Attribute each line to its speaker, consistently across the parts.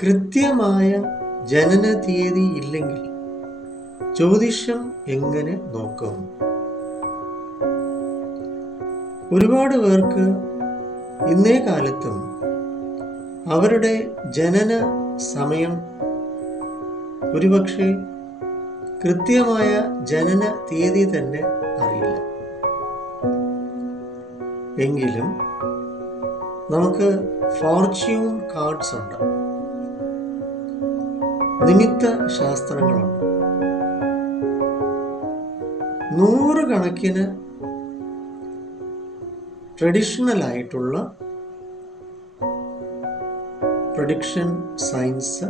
Speaker 1: കൃത്യമായ ജനന തീയതി ഇല്ലെങ്കിൽ ജ്യോതിഷം എങ്ങനെ നോക്കും? ഒരുപാട് പേർക്ക് ഇന്നേ കാലത്തും അവരുടെ ജനന സമയം ഒരുപക്ഷെ കൃത്യമായ ജനന തീയതി തന്നെ അറിയില്ല. എങ്കിലും നമുക്ക് ഫോർച്യൂൺ കാർഡ്സ് ഉണ്ട്. നിമിത്ത ശാസ്ത്രങ്ങളുണ്ട് നൂറുകണക്കിന് ട്രഡീഷണൽ ആയിട്ടുള്ള പ്രഡിക്ഷൻ സയൻസ്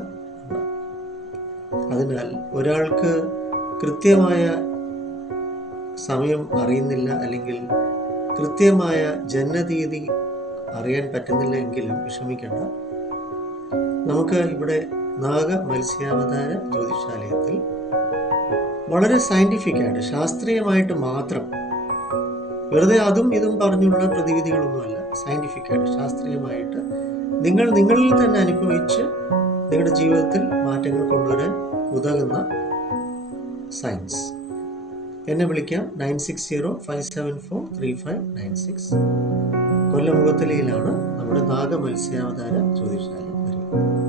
Speaker 1: അതിനാൽ ഒരാൾക്ക് കൃത്യമായ സമയം അറിയുന്നില്ല അല്ലെങ്കിൽ കൃത്യമായ ജനനതീയതി അറിയാൻ പറ്റുന്നില്ല എങ്കിലും വിഷമിക്കേണ്ട. നമുക്ക് ഇവിടെ നാഗ മത്സ്യാവതാര ജ്യോതിഷാലയത്തിൽ വളരെ സയന്റിഫിക് ആയിട്ട് ശാസ്ത്രീയമായിട്ട് മാത്രം. വെറുതെ അതും ഇതും പറഞ്ഞുള്ള പ്രതിവിധികളൊന്നുമല്ല. സയന്റിഫിക് ആയിട്ട് ശാസ്ത്രീയമായിട്ട് നിങ്ങൾ നിങ്ങളിൽ തന്നെ അനുഭവിച്ച് നിങ്ങളുടെ ജീവിതത്തിൽ മാറ്റങ്ങൾ കൊണ്ടുവരാൻ ഉതകുന്ന സയൻസ് എന്നെ വിളിക്കാം nine six zero five seven four three five nine six. കൊല്ലമുഖത്തലയിലാണ് നമ്മുടെ നാഗ മത്സ്യാവതാര ജ്യോതിഷാലയം വരുന്നത്